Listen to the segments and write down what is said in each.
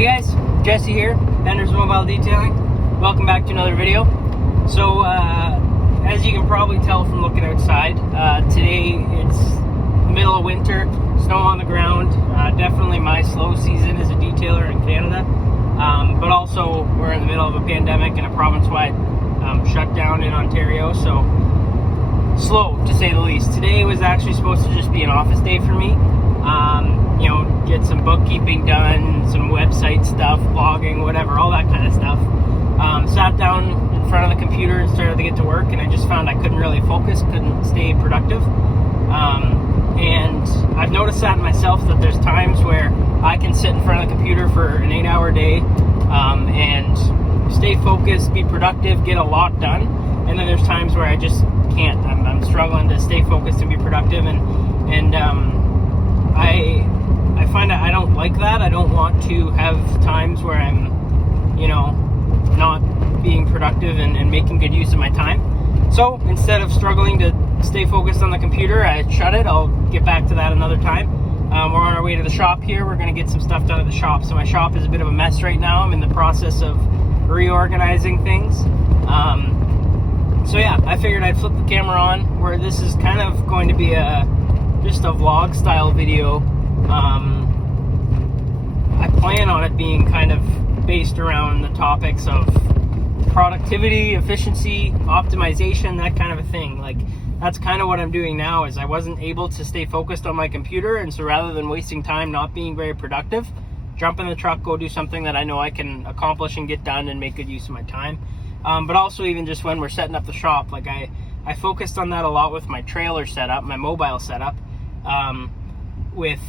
Hey guys, Jesse here, Bender's Mobile Detailing. Welcome back to another video. So, as you can probably tell from looking outside, today it's the middle of winter, snow on the ground. Definitely my slow season as a detailer in Canada. But also, we're in the middle of a pandemic and a province-wide shutdown in Ontario, so slow to say the least. Today was actually supposed to just be an office day for me. You know, get some bookkeeping done, some website stuff, blogging, whatever, all that kind of stuff. Sat down in front of the computer and started to get to work, and I just found I couldn't really focus, couldn't stay productive. And I've noticed that in myself, that there's times where I can sit in front of the computer for an 8-hour day and stay focused, be productive, get a lot done. And then there's times where I just can't. I'm struggling to stay focused and be productive, and I find that I don't like that. I don't want to have times where I'm, you know, not being productive and making good use of my time. So instead of struggling to stay focused on the computer, I shut it. I'll get back to that another time. We're on our way to the shop here. We're going to get some stuff done at the shop. So my shop is a bit of a mess right now. I'm in the process of reorganizing things. So yeah, I figured I'd flip the camera on, where this is kind of going to be just a vlog style video. I plan on it being kind of based around the topics of productivity, efficiency, optimization, that kind of a thing. Like, that's kind of what I'm doing now, is I wasn't able to stay focused on my computer, and so rather than wasting time not being very productive, jump in the truck, go do something that I know I can accomplish and get done and make good use of my time. But also even just when we're setting up the shop, like I focused on that a lot with my trailer setup, my mobile setup, with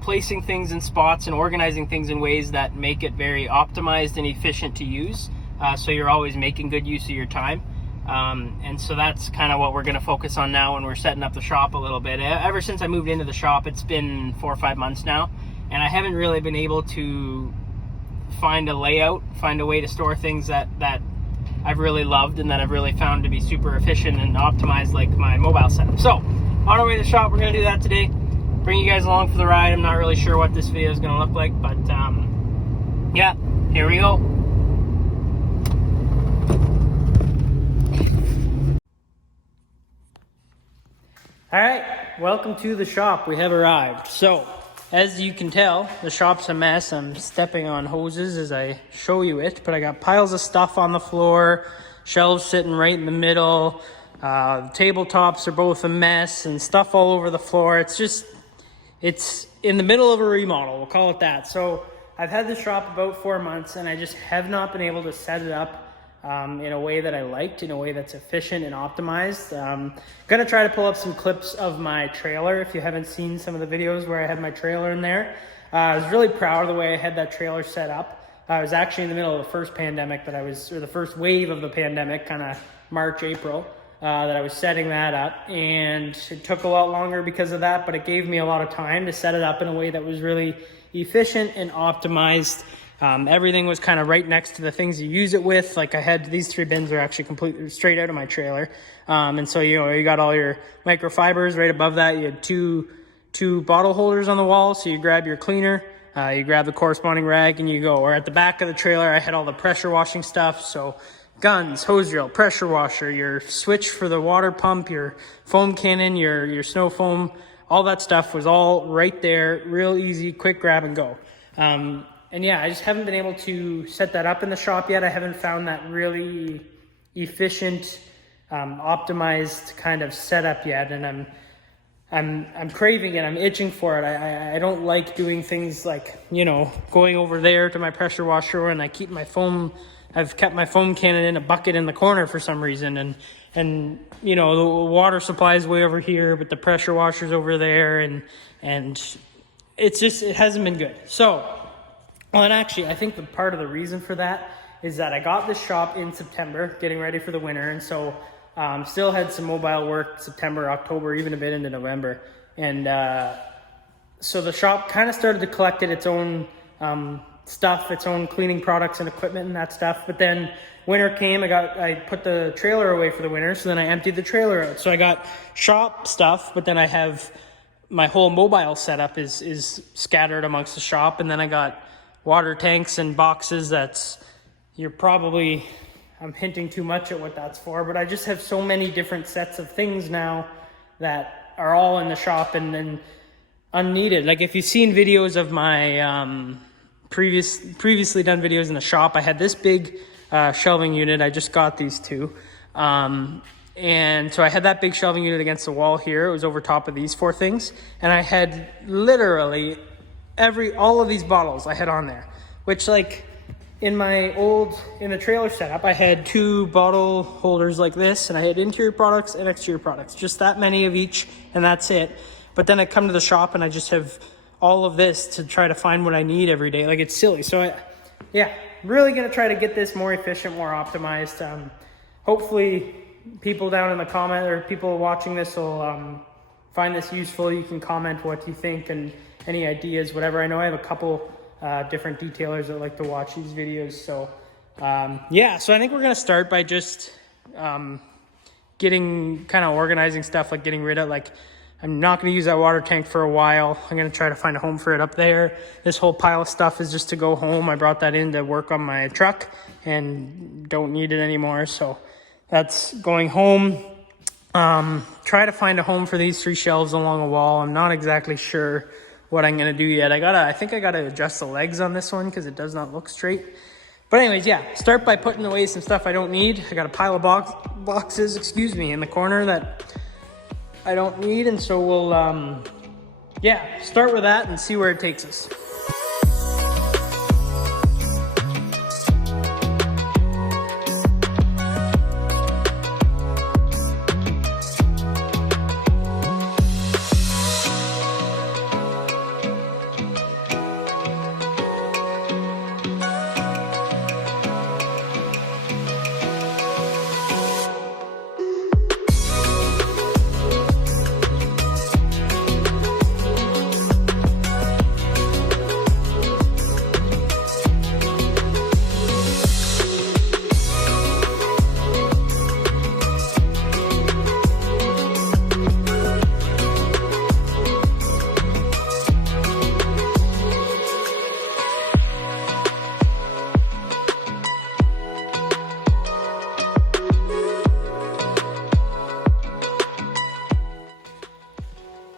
placing things in spots and organizing things in ways that make it very optimized and efficient to use, so you're always making good use of your time. And so that's kind of what we're going to focus on now when we're setting up the shop a little bit. Ever since I moved into the shop, it's been 4 or 5 months now, and I haven't really been able to find a layout, find a way to store things that I've really loved and that I've really found to be super efficient and optimized, like my mobile setup. So on our way to the shop, we're going to do that today. Bring you guys along for the ride. I'm not really sure what this video is going to look like, but yeah, here we go. All right, welcome to the shop. We have arrived. So, as you can tell, the shop's a mess. I'm stepping on hoses as I show you it, but I got piles of stuff on the floor, shelves sitting right in the middle, the tabletops are both a mess, and stuff all over the floor. It's in the middle of a remodel, we'll call it that. So I've had the shop about 4 months, and I just have not been able to set it up in a way that I liked, in a way that's efficient and optimized. Gonna try to pull up some clips of my trailer. If you haven't seen some of the videos where I had my trailer in there, I was really proud of the way I had that trailer set up. I was actually in the middle of the first pandemic or the first wave of the pandemic, kind of March, April, that I was setting that up, and it took a lot longer because of that, but it gave me a lot of time to set it up in a way that was really efficient and optimized. Everything was kind of right next to the things you use it with. Like, I had these 3 bins are actually completely straight out of my trailer. And so, you know, you got all your microfibers right above that. You had two bottle holders on the wall. So you grab your cleaner, you grab the corresponding rag, and you go. Or at the back of the trailer, I had all the pressure washing stuff. So guns, hose reel, pressure washer, your switch for the water pump, your foam cannon, your snow foam, all that stuff was all right there. Real easy, quick grab and go. And yeah, I just haven't been able to set that up in the shop yet. I haven't found that really efficient, optimized kind of setup yet, and I'm craving it. I'm itching for it. I don't like doing things like, you know, going over there to my pressure washer, and I've kept my foam cannon in a bucket in the corner for some reason, and you know, the water supply is way over here, but the pressure washer's over there, and it hasn't been good. So. Well, and actually, I think the part of the reason for that is that I got this shop in September, getting ready for the winter, and so still had some mobile work September, October, even a bit into November. And so the shop kind of started to collect its own stuff, its own cleaning products and equipment and that stuff. But then winter came, I put the trailer away for the winter, so then I emptied the trailer out. So I got shop stuff, but then I have my whole mobile setup is scattered amongst the shop, and then I got water tanks and boxes. I'm hinting too much at what that's for, but I just have so many different sets of things now that are all in the shop and then unneeded. Like if you've seen videos of my previously done videos in the shop, I had this big shelving unit. I just got these two. And so I had that big shelving unit against the wall here. It was over top of these 4 things. And I had literally all of these bottles I had on there, which like in the trailer setup, I had 2 bottle holders like this, and I had interior products and exterior products, just that many of each, and that's it. But then I come to the shop and I just have all of this to try to find what I need every day. Like, it's silly. So really gonna try to get this more efficient, more optimized. Hopefully people down in the comment, or people watching this, will find this useful. You can comment what you think and any ideas, whatever. I know I have a couple different detailers that like to watch these videos. So so I think we're gonna start by just getting kind of organizing stuff, like getting rid of, like, I'm not gonna use that water tank for a while. I'm gonna try to find a home for it up there. This whole pile of stuff is just to go home. I brought that in to work on my truck and don't need it anymore. So that's going home. Try to find a home for these 3 shelves along a wall. I'm not exactly sure what I'm gonna do yet. I think I gotta adjust the legs on this one because it does not look straight. But anyways, start by putting away some stuff I don't need. I got a pile of boxes, in the corner that I don't need, and so we'll start with that and see where it takes us.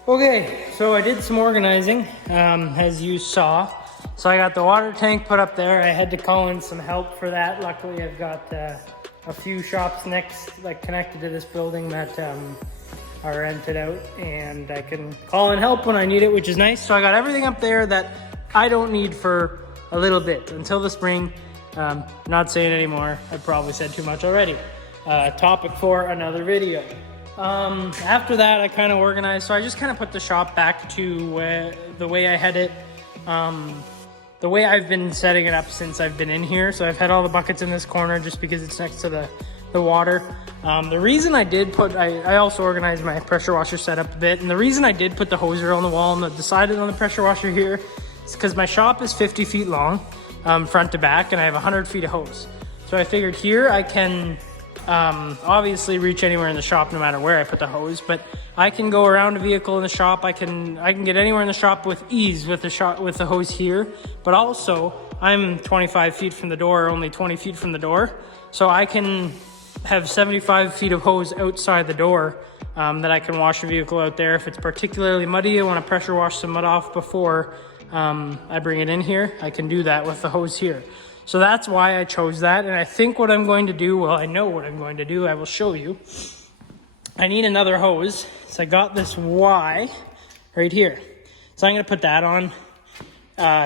Okay, so I did some organizing, as you saw. So I got the water tank put up there. I had to call in some help for that. Luckily, I've got a few shops connected to this building that are rented out, and I can call in help when I need it, which is nice. So I got everything up there that I don't need for a little bit until the spring. Not saying anymore. I probably said too much already. Topic for another video. After that, I kind of organized. So I just kind of put the shop back to the way I had it. The way I've been setting it up since I've been in here. So I've had all the buckets in this corner just because it's next to the water. The reason I did I also organized my pressure washer setup a bit. And the reason I did put the hoser on the wall and decided on the pressure washer here is because my shop is 50 feet long, front to back, and I have 100 feet of hose. So I figured here I can obviously reach anywhere in the shop no matter where I put the hose, but I can go around a vehicle in the shop. I can get anywhere in the shop with ease with the hose here. But also I'm 25 feet from the door, only 20 feet from the door, so I can have 75 feet of hose outside the door that I can wash a vehicle out there. If it's particularly muddy, I want to pressure wash some mud off before I bring it in here, I can do that with the hose here. So that's why I chose that. And I think what I'm going to do, well, I know what I'm going to do. I will show you. I need another hose. So I got this Y right here. So I'm going to put that on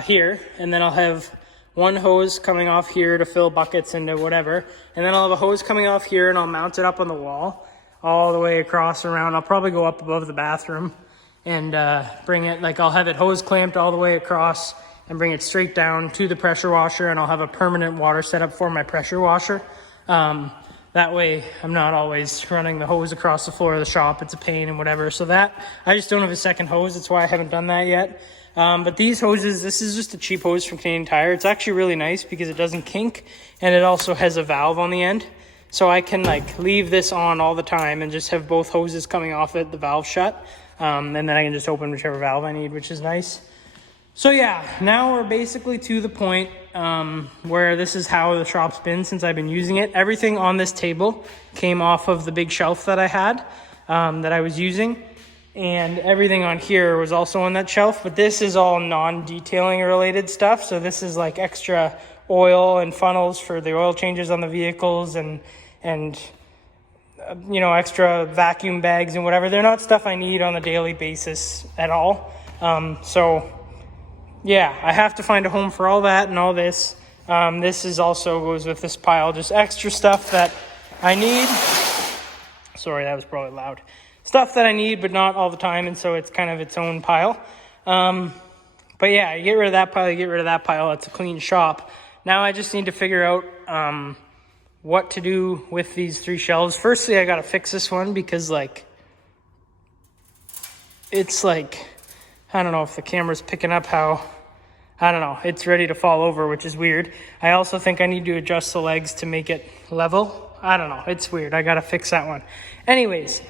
here. And then I'll have one hose coming off here to fill buckets into whatever. And then I'll have a hose coming off here, and I'll mount it up on the wall all the way across around. I'll probably go up above the bathroom and bring it, I'll have it hose clamped all the way across and bring it straight down to the pressure washer, and I'll have a permanent water setup for my pressure washer. That way I'm not always running the hose across the floor of the shop. It's a pain and whatever. So that, I just don't have a second hose. That's why I haven't done that yet. But these hoses, this is just a cheap hose from Canadian Tire. It's actually really nice because it doesn't kink, and it also has a valve on the end. So I can leave this on all the time and just have both hoses coming off it, the valve shut. And then I can just open whichever valve I need, which is nice. So yeah, now we're basically to the point where this is how the shop's been since I've been using it. Everything on this table came off of the big shelf that I had, that I was using. And everything on here was also on that shelf, but this is all non-detailing related stuff. So this is like extra oil and funnels for the oil changes on the vehicles and you know, extra vacuum bags and whatever. They're not stuff I need on a daily basis at all. So yeah, I have to find a home for all that and all this. This is also goes with this pile, just extra stuff that I need. Sorry, that was probably loud. Stuff that I need, but not all the time, and so it's kind of its own pile. But yeah, you get rid of that pile, you get rid of that pile. It's a clean shop. Now I just need to figure out what to do with these 3 shelves. Firstly, I got to fix this one because, like, it's like, I don't know if the camera's picking up how, I don't know, it's ready to fall over, which is weird. I also think I need to adjust the legs to make it level. I don't know, it's weird. I got to fix that one. Anyways,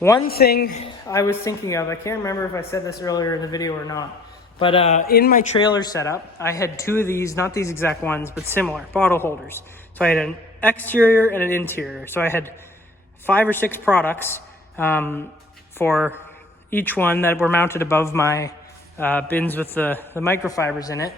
one thing I was thinking of, I can't remember if I said this earlier in the video or not, but in my trailer setup, I had 2 of these, not these exact ones, but similar, bottle holders. So I had an exterior and an interior. So I had 5 or 6 products for each one that were mounted above my bins with the microfibers in it.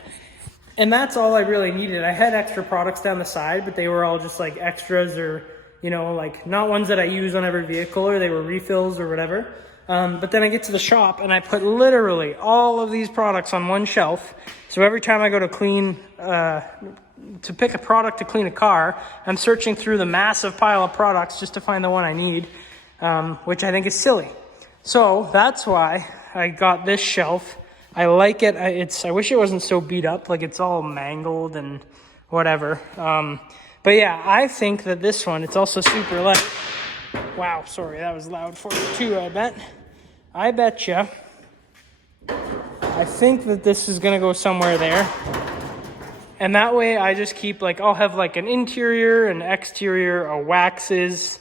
And that's all I really needed. I had extra products down the side, but they were all just like extras or, you know, like not ones that I use on every vehicle, or they were refills or whatever. But then I get to the shop and I put literally all of these products on one shelf. So every time I go to clean, to pick a product to clean a car, I'm searching through the massive pile of products just to find the one I need, which I think is silly. So that's why I got this shelf. I like it. I wish it wasn't so beat up, like it's all mangled and whatever. But yeah, I think that this one, it's also super light. Wow, sorry, that was loud for you too, I bet. I betcha. I think that this is gonna go somewhere there. And that way I just keep, like, I'll have like an interior, an exterior, a waxes.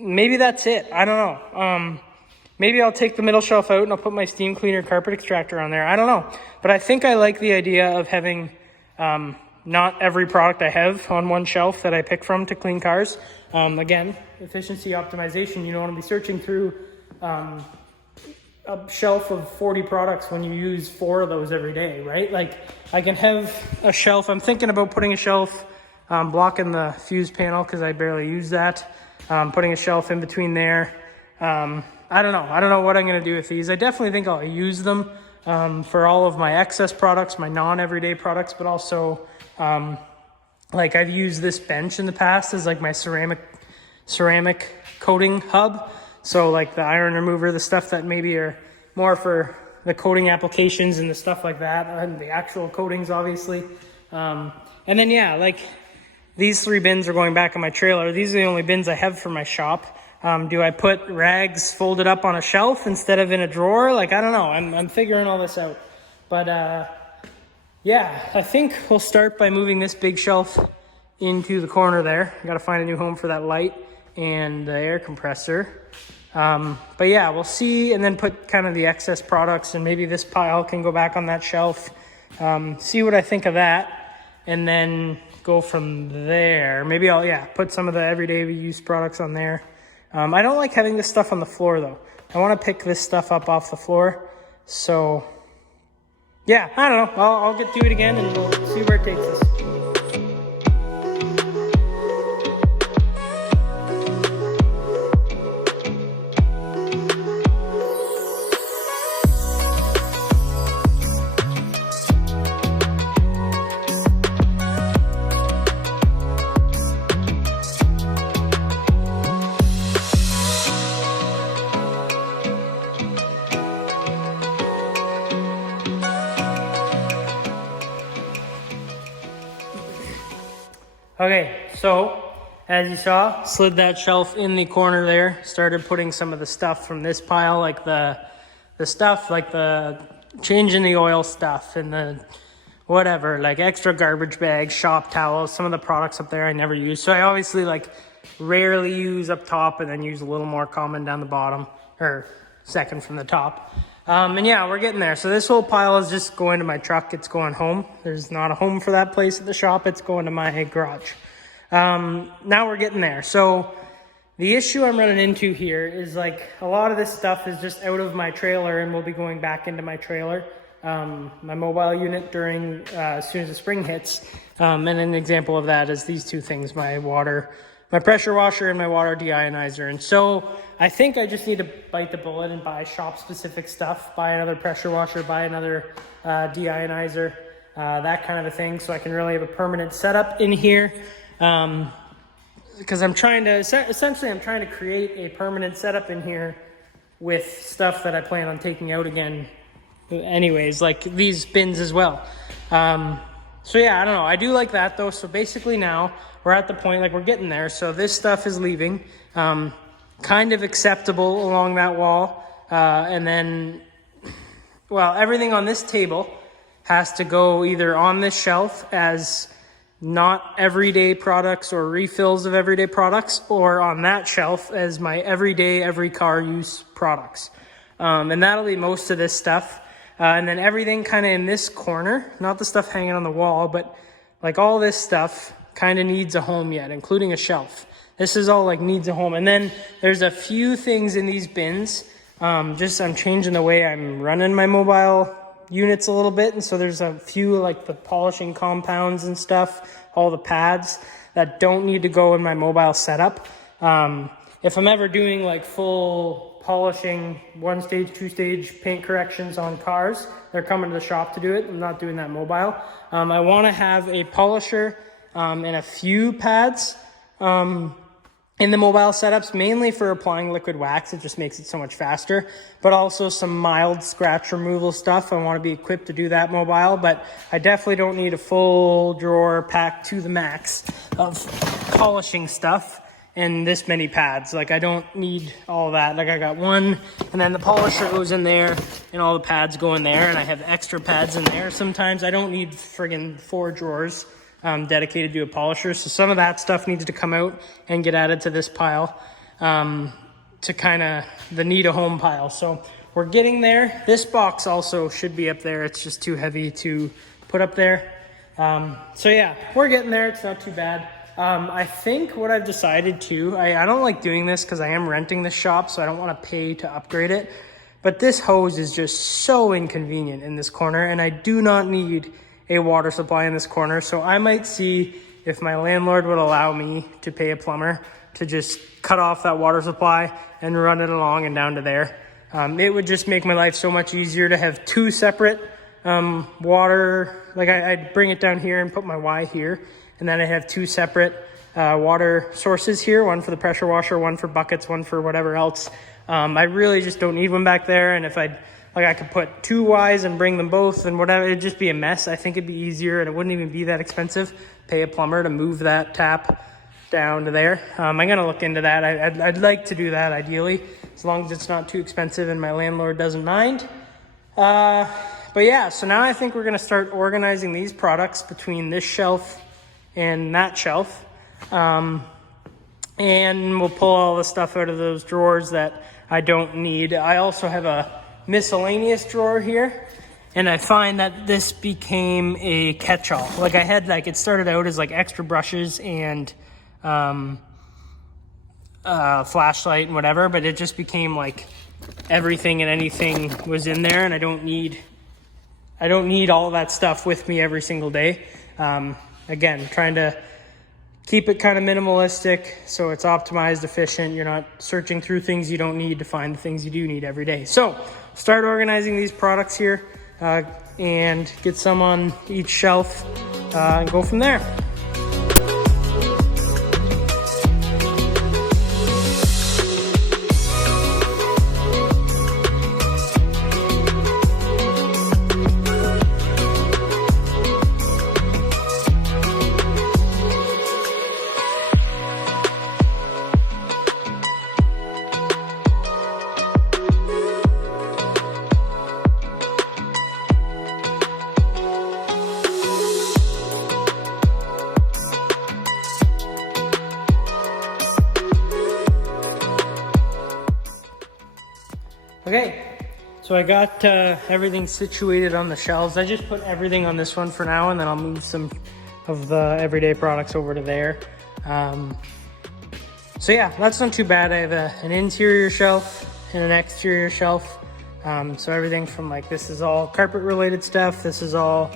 Maybe that's it, I don't know. Maybe I'll take the middle shelf out and I'll put my steam cleaner carpet extractor on there. I don't know. But I think I like the idea of having not every product I have on one shelf that I pick from to clean cars. Again, efficiency optimization. You don't want to be searching through a shelf of 40 products when you use 4 of those every day, right? Like, I can have a shelf. I'm thinking about putting a shelf blocking the fuse panel because I barely use that. Putting a shelf in between there. I don't know. I don't know what I'm going to do with these. I definitely think I'll use them for all of my excess products, my non-everyday products, but also like I've used this bench in the past as like my ceramic coating hub. So like the iron remover, the stuff that maybe are more for the coating applications and the stuff like that, and the actual coatings, obviously. And then, yeah, like these 3 bins are going back in my trailer. These are the only bins I have for my shop. Do I put rags folded up on a shelf instead of in a drawer? Like, I don't know. I'm figuring all this out. But yeah, I think we'll start by moving this big shelf into the corner there. I got to find a new home for that light and the air compressor. But yeah, we'll see, and then put kind of the excess products, and maybe this pile can go back on that shelf. See what I think of that, and then go from there. Maybe I'll, yeah, put some of the everyday use products on there. I don't like having this stuff on the floor though. I want to pick this stuff up off the floor. So yeah, I don't know. I'll get to it again and we'll see where it takes us. Okay, so as you saw, slid that shelf in the corner there, started putting some of the stuff from this pile, like the stuff, like the changing the oil stuff and the whatever, like extra garbage bags, shop towels, some of the products up there I never use. So I obviously like rarely use up top and then use a little more common down the bottom, or second from the top. And yeah, we're getting there. So this whole pile is just going to my truck. It's going home. There's not a home for that place at the shop. It's going to my garage. Now we're getting there. So the issue I'm running into here is like a lot of this stuff is just out of my trailer and will be going back into my trailer, my mobile unit during, as soon as the spring hits. And an example of that is these two things, my pressure washer and my water deionizer. And so I think I just need to bite the bullet and buy shop specific stuff, buy another pressure washer, buy another deionizer, that kind of a thing. So I can really have a permanent setup in here. Because I'm trying to create a permanent setup in here with stuff that I plan on taking out again anyways, like these bins as well. So yeah, I don't know. I do like that though. So basically now we're at the point, like we're getting there. So this stuff is leaving, kind of acceptable along that wall. And then, well, everything on this table has to go either on this shelf as not everyday products or refills of everyday products, or on that shelf as my everyday, every car use products. And that'll be most of this stuff. And then everything kind of in this corner, not the stuff hanging on the wall, but like all this stuff kind of needs a home yet, including a shelf. This is all like needs a home. And then there's a few things in these bins. I'm changing the way I'm running my mobile units a little bit. And so there's a few like the polishing compounds and stuff, all the pads that don't need to go in my mobile setup. If I'm ever doing like full polishing, 1-stage, 2-stage paint corrections on cars, they're coming to the shop to do it. I'm not doing that mobile. I want to have a polisher and a few pads in the mobile setups, mainly for applying liquid wax. It just makes it so much faster, but also some mild scratch removal stuff. I want to be equipped to do that mobile, but I definitely don't need a full drawer packed to the max of polishing stuff and this many pads. Like I don't need all that. Like I got one, and then the polisher goes in there and all the pads go in there, and I have extra pads in there. Sometimes I don't need friggin' 4 drawers dedicated to a polisher. So some of that stuff needs to come out and get added to this pile, to kind of the need a home pile. So we're getting there. This box also should be up there. It's just too heavy to put up there. So yeah, we're getting there. It's not too bad. I think what I've decided to, I don't like doing this because I am renting this shop, so I don't want to pay to upgrade it. But this hose is just so inconvenient in this corner, and I do not need a water supply in this corner. So I might see if my landlord would allow me to pay a plumber to just cut off that water supply and run it along and down to there. It would just make my life so much easier to have 2 separate water. Like I'd bring it down here and put my Y here, and then I have 2 separate water sources here, one for the pressure washer, one for buckets, one for whatever else. I really just don't need one back there. And if I could put 2 Ys and bring them both and whatever, it'd just be a mess. I think it'd be easier, and it wouldn't even be that expensive. Pay a plumber to move that tap down to there. I'm gonna look into that. I'd like to do that ideally, as long as it's not too expensive and my landlord doesn't mind. But yeah, so now I think we're gonna start organizing these products between this shelf and that shelf. And we'll pull all the stuff out of those drawers that I don't need. I also have a miscellaneous drawer here, and I find that this became a catch-all. Like I had, like, it started out as like extra brushes and flashlight and whatever, but it just became like everything and anything was in there, and I don't need all that stuff with me every single day. Again, trying to keep it kind of minimalistic so it's optimized, efficient. You're not searching through things you don't need to find the things you do need every day. So start organizing these products here and get some on each shelf and go from there. Okay, So I got everything situated on the shelves. I just put everything on this one for now, and then I'll move some of the everyday products over to there. So yeah, that's not too bad. I have an interior shelf and an exterior shelf. So everything from like, this is all carpet related stuff. This is all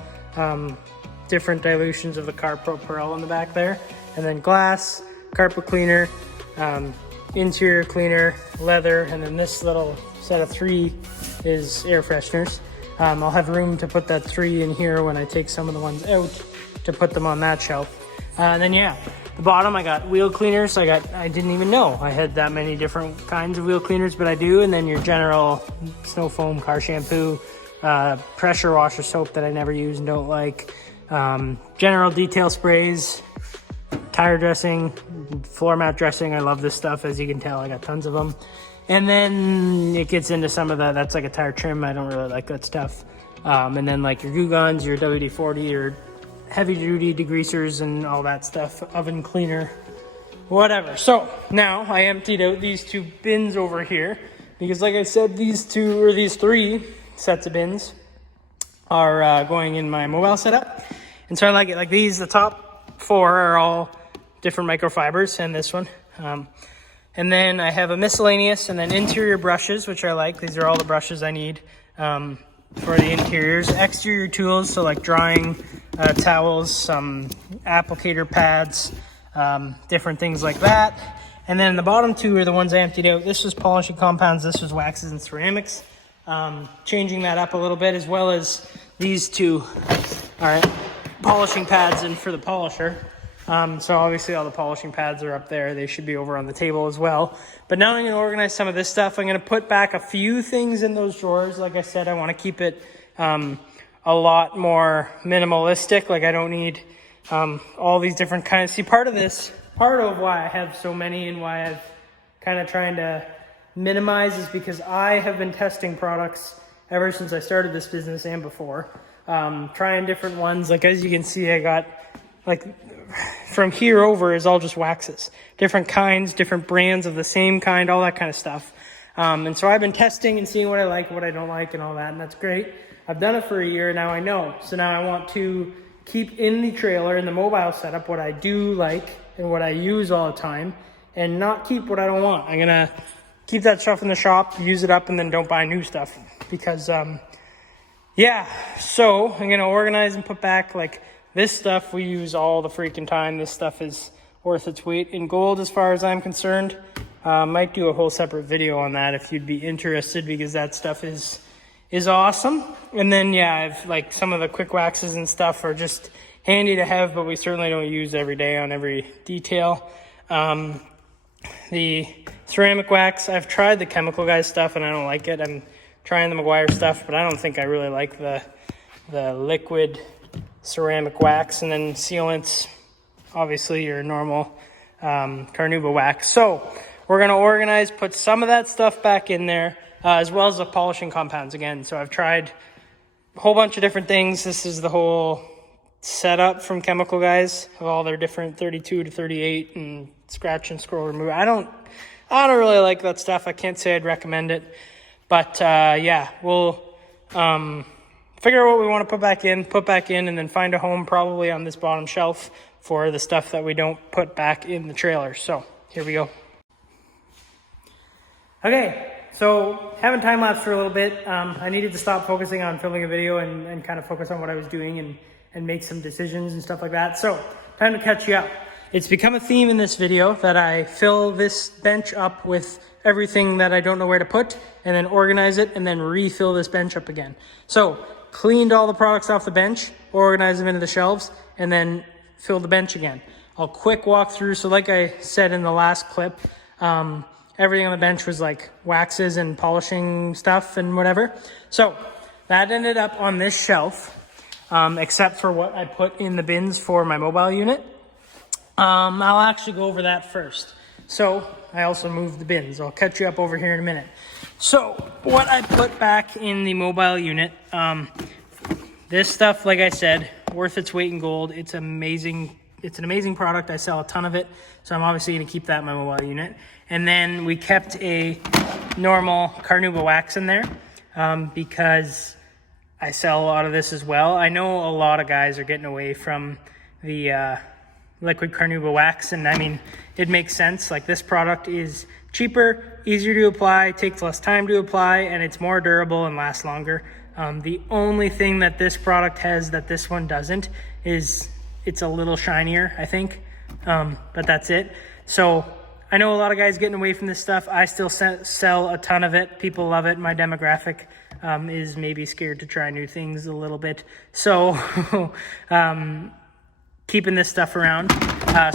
different dilutions of the Carpro Pearl in the back there. And then glass, carpet cleaner, interior cleaner, leather, and then this little set of 3 is air fresheners. I'll have room to put that 3 in here when I take some of the ones out to put them on that shelf. And then yeah, the bottom I got wheel cleaners. I didn't even know I had that many different kinds of wheel cleaners, but I do. And then your general snow foam, car shampoo, pressure washer soap that I never use and don't like, general detail sprays, tire dressing, floor mat dressing. I love this stuff, as you can tell. I got tons of them. And then it gets into some of that's like a tire trim. I don't really like that stuff. And then like your glue guns, your WD-40, your heavy duty degreasers and all that stuff, oven cleaner, whatever. So now I emptied out these 2 bins over here because, like I said, these 3 sets of bins are going in my mobile setup. And so I like it like these. The top 4 are all different microfibers, and this one. And then I have a miscellaneous and then interior brushes, which I like. These are all the brushes I need for the interiors. Exterior tools, so like drying towels, some applicator pads, different things like that. And then the bottom 2 are the ones I emptied out. This was polishing compounds, this was waxes and ceramics. Changing that up a little bit, as well as these 2 are polishing pads in for the polisher. So obviously all the polishing pads are up there. They should be over on the table as well. But now I'm going to organize some of this stuff. I'm going to put back a few things in those drawers. Like I said, I want to keep it a lot more minimalistic. Like I don't need all these different kinds. See, part of why I have so many and why I've kind of trying to minimize is because I have been testing products ever since I started this business and before. Trying different ones. Like as you can see, I got like from here over is all just waxes, different kinds, different brands of the same kind, all that kind of stuff. And so I've been testing and seeing what I like, what I don't like, and all that, and that's great. I've done it for a year now. I know. So now I want to keep in the trailer, in the mobile setup, what I do like and what I use all the time, and not keep what I don't want. I'm gonna keep that stuff in the shop, use it up, and then don't buy new stuff because yeah. So I'm gonna organize and put back like this stuff we use all the freaking time. This stuff is worth its weight in gold as far as I'm concerned. Might do a whole separate video on that if you'd be interested, because that stuff is awesome. And then yeah, I've like some of the quick waxes and stuff are just handy to have, but we certainly don't use every day on every detail. The ceramic wax, I've tried the Chemical Guys stuff and I don't like it. I'm trying the McGuire stuff, but I don't think I really like the liquid ceramic wax. And then sealants, obviously your normal Carnauba wax. So we're going to organize, put some of that stuff back in there, as well as the polishing compounds again. So I've tried a whole bunch of different things. This is the whole setup from Chemical Guys of all their different 32 to 38 and scratch and scroll remove. I don't really like that stuff. I can't say I'd recommend it, but yeah, we'll figure out what we want to put back in, and then find a home probably on this bottom shelf for the stuff that we don't put back in the trailer. So here we go. Okay, so having time lapse for a little bit. I needed to stop focusing on filming a video and kind of focus on what I was doing and make some decisions and stuff like that. So time to catch you up. It's become a theme in this video that I fill this bench up with everything that I don't know where to put, and then organize it, and then refill this bench up again. So cleaned all the products off the bench, organize them into the shelves, and then fill the bench again. I'll quick walk through. So like I said in the last clip, everything on the bench was like waxes and polishing stuff and whatever. So that ended up on this shelf, except for what I put in the bins for my mobile unit. I'll actually go over that first. So I also moved the bins. I'll catch you up over here in a minute. So what I put back in the mobile unit, this stuff, like I said, worth its weight in gold. It's amazing. It's an amazing product. I sell a ton of it. So I'm obviously going to keep that in my mobile unit. And then we kept a normal Carnauba wax in there. because I sell a lot of this as well. I know a lot of guys are getting away from the liquid carnauba wax, and I mean, it makes sense. Like, this product is cheaper, easier to apply, takes less time to apply, and it's more durable and lasts longer. The only thing that this product has that this one doesn't is it's a little shinier, I think, but that's it. So I know a lot of guys getting away from this stuff. I still sell a ton of it. People love it. My demographic is maybe scared to try new things a little bit. So keeping this stuff around.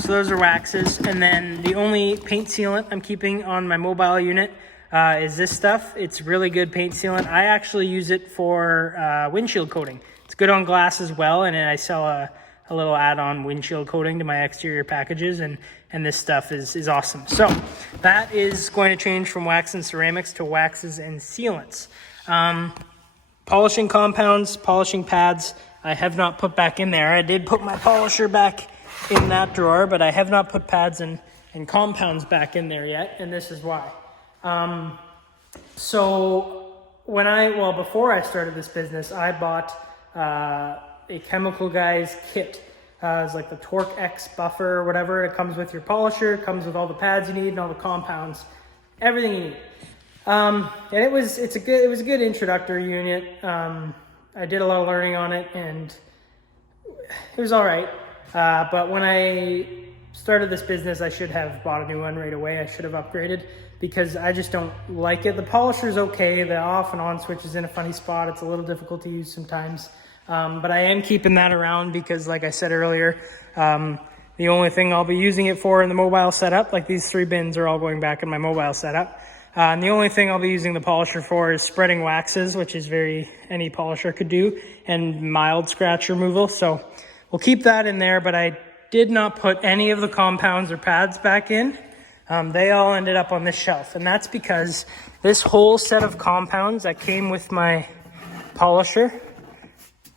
So those are waxes. And then the only paint sealant I'm keeping on my mobile unit is this stuff. It's really good paint sealant. I actually use it for windshield coating. It's good on glass as well, and I sell a little add-on windshield coating to my exterior packages, and this stuff is awesome. So that is going to change from wax and ceramics to waxes and sealants. Polishing compounds, polishing pads, I have not put back in there. I did put my polisher back in that drawer, but I have not put pads and compounds back in there yet, and this is why. So before I started this business, I bought a Chemical Guys kit. It's like the Torque X buffer or whatever. It comes with your polisher, it comes with all the pads you need and all the compounds, everything you need. And it was a good introductory unit. I did a lot of learning on it, and it was all right. But when I started this business, I should have bought a new one right away. I should have upgraded, because I just don't like it. The polisher's okay. The off and on switch is in a funny spot. It's a little difficult to use sometimes. But I am keeping that around because, like I said earlier, the only thing I'll be using it for in the mobile setup, like these 3 bins are all going back in my mobile setup. And the only thing I'll be using the polisher for is spreading waxes, which is any polisher could do, and mild scratch removal. So we'll keep that in there, but I did not put any of the compounds or pads back in. They all ended up on this shelf, and that's because this whole set of compounds that came with my polisher,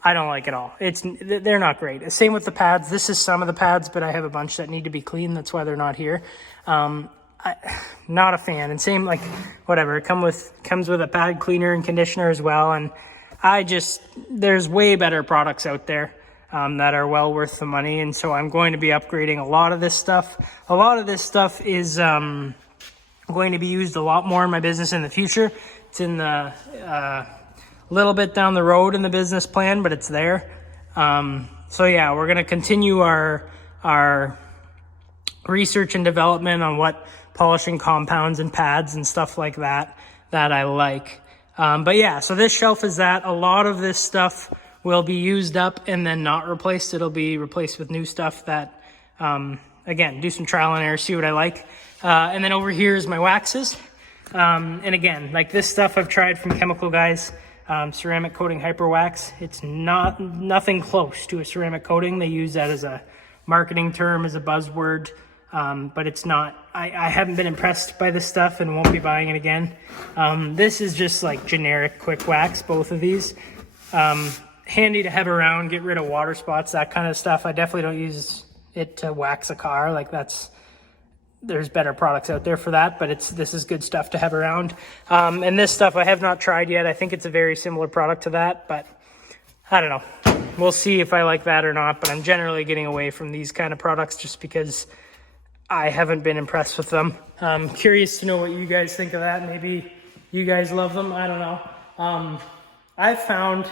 I don't like at all. They're not great. Same with the pads. This is some of the pads, but I have a bunch that need to be cleaned. That's why they're not here. Not a fan. And same, like, whatever. It comes with a pad cleaner and conditioner as well. And there's way better products out there that are well worth the money. And so I'm going to be upgrading a lot of this stuff. A lot of this stuff is going to be used a lot more in my business in the future. It's in the little bit down the road in the business plan, but it's there. So yeah, we're going to continue our research and development on what polishing compounds and pads and stuff like that I like. But yeah, so this shelf is that. A lot of this stuff will be used up and then not replaced. It'll be replaced with new stuff that, again, do some trial and error, see what I like. And then over here is my waxes. And again, like this stuff I've tried from Chemical Guys, ceramic coating hyper wax. It's nothing close to a ceramic coating. They use that as a marketing term, as a buzzword. But it's not. I haven't been impressed by this stuff and won't be buying it again. This is just like generic quick wax, both of these. Handy to have around, get rid of water spots, that kind of stuff. I definitely don't use it to wax a car. Like there's better products out there for that, but this is good stuff to have around. And this stuff I have not tried yet. I think it's a very similar product to that, but I don't know. We'll see if I like that or not, but I'm generally getting away from these kind of products just because I haven't been impressed with them. Curious to know what you guys think of that. Maybe you guys love them. I don't know. I've found,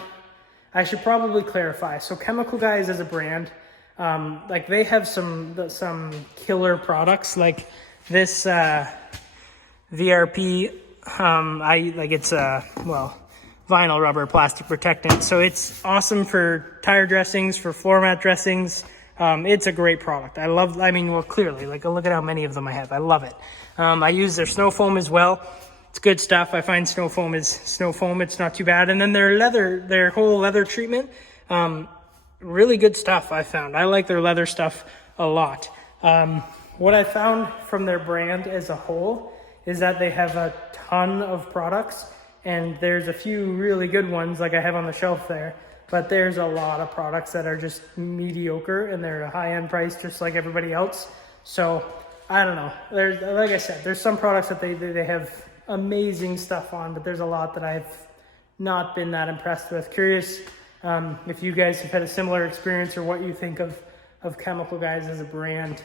I should probably clarify. So Chemical Guys as a brand, like they have some killer products, like this VRP. It's vinyl rubber plastic protectant. So it's awesome for tire dressings, for floor mat dressings. It's a great product. Clearly, like look at how many of them I have. I love it. I use their snow foam as well. It's good stuff. I find snow foam is snow foam. It's not too bad. And then their whole leather treatment, really good stuff I found. I like their leather stuff a lot. What I found from their brand as a whole is that they have a ton of products, and there's a few really good ones like I have on the shelf there. But there's a lot of products that are just mediocre, and they're a high-end price just like everybody else. So I don't know. Like I said, there's some products that they have amazing stuff on, but there's a lot that I've not been that impressed with. Curious if you guys have had a similar experience or what you think of Chemical Guys as a brand.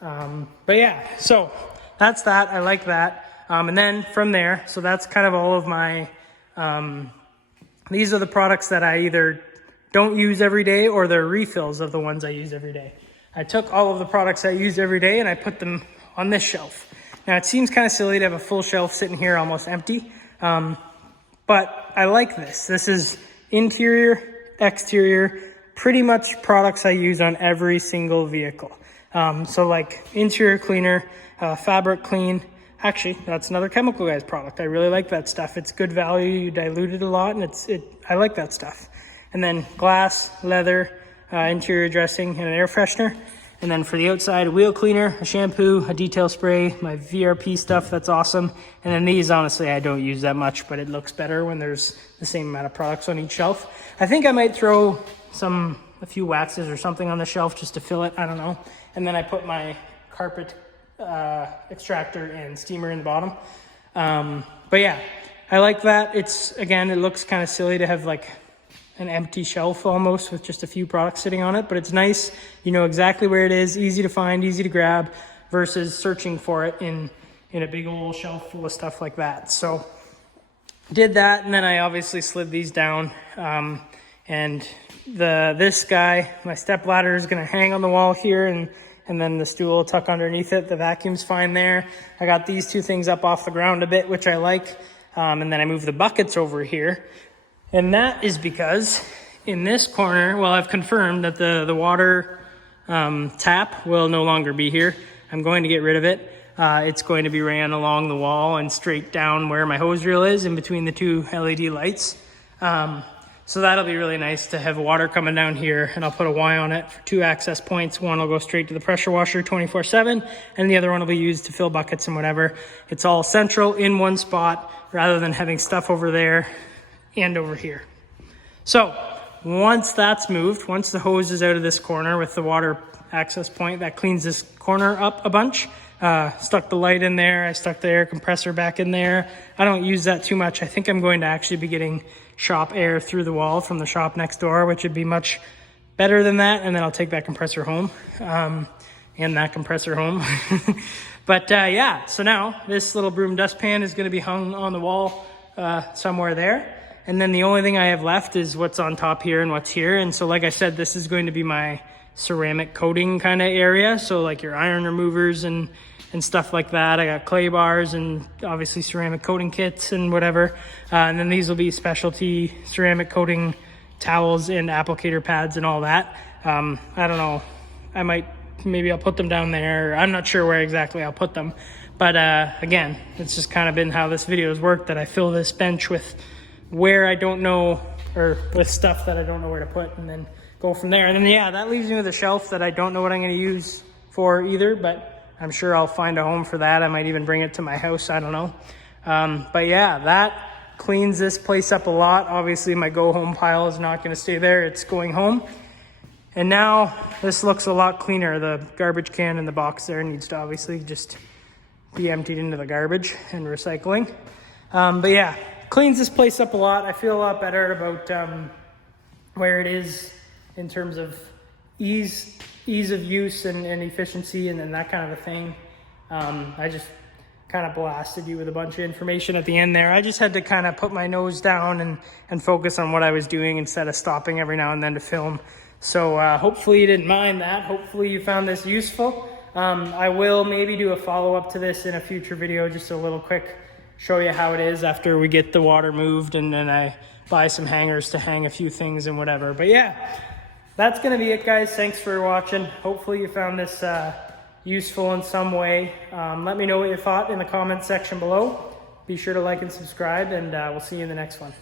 But yeah, so that's that. I like that. And then from there, so that's kind of all of my, these are the products that I either don't use every day or they're refills of the ones I use every day. I took all of the products I use every day and I put them on this shelf. Now it seems kind of silly to have a full shelf sitting here almost empty, but I like this. This is interior, exterior, pretty much products I use on every single vehicle. So like interior cleaner, fabric clean. Actually, that's another Chemical Guys product. I really like that stuff. It's good value. You dilute it a lot, and I like that stuff. And then glass, leather, interior dressing, and an air freshener. And then for the outside, a wheel cleaner, a shampoo, a detail spray, my VRP stuff. That's awesome. And then these, honestly, I don't use that much, but it looks better when there's the same amount of products on each shelf. I think I might throw a few waxes or something on the shelf just to fill it. I don't know. And then I put my carpet extractor and steamer in the bottom. But yeah, I like that. Again, it looks kind of silly to have like an empty shelf almost with just a few products sitting on it, but it's nice. You know exactly where it is, easy to find, easy to grab, versus searching for it in a big old shelf full of stuff like that. So did that, and then I obviously slid these down. And this guy, my step ladder, is going to hang on the wall here, and then the stool will tuck underneath it. The vacuum's fine there. I got these two things up off the ground a bit, which I like. And then I moved the buckets over here. And that is because in this corner, well, I've confirmed that the water tap will no longer be here. I'm going to get rid of it. It's going to be ran along the wall and straight down where my hose reel is in between the two LED lights. So that'll be really nice to have water coming down here, and I'll put a Y on it for 2 access points. One will go straight to the pressure washer 24/7, and the other one will be used to fill buckets and whatever. It's all central in one spot rather than having stuff over there and over here. So once that's moved, once the hose is out of this corner with the water access point, that cleans this corner up a bunch. Stuck the light in there. I stuck the air compressor back in there. I don't use that too much. I think I'm going to actually be getting shop air through the wall from the shop next door, which would be much better than that. And then I'll take that compressor home, and that compressor home. But yeah, so now this little broom dustpan is going to be hung on the wall somewhere there. And then the only thing I have left is what's on top here and what's here. And so like I said, this is going to be my ceramic coating kind of area. So like your iron removers and stuff like that. I got clay bars and obviously ceramic coating kits and whatever. And then these will be specialty ceramic coating towels and applicator pads and all that. I don't know. Maybe I'll put them down there. I'm not sure where exactly I'll put them. But again, it's just kind of been how this video has worked, that I fill this bench with where I don't know, or with stuff that I don't know where to put, and then go from there. And then yeah, that leaves me with a shelf that I don't know what I'm going to use for either, but I'm sure I'll find a home for that. I might even bring it to my house. I don't know. But yeah, that cleans this place up a lot. Obviously my go home pile is not going to stay there. It's going home. And now this looks a lot cleaner. The garbage can in the box there needs to obviously just be emptied into the garbage and recycling. But yeah, cleans this place up a lot. I feel a lot better about where it is in terms of ease of use and efficiency and that kind of a thing. I just kind of blasted you with a bunch of information at the end there. I just had to kind of put my nose down and focus on what I was doing instead of stopping every now and then to film. So hopefully you didn't mind that. Hopefully you found this useful. I will maybe do a follow-up to this in a future video, just a little quick show you how it is after we get the water moved, and then I buy some hangers to hang a few things and whatever. But yeah, that's going to be it, guys. Thanks for watching. Hopefully you found this useful in some way. Let me know what you thought in the comments section below. Be sure to like and subscribe, and we'll see you in the next one.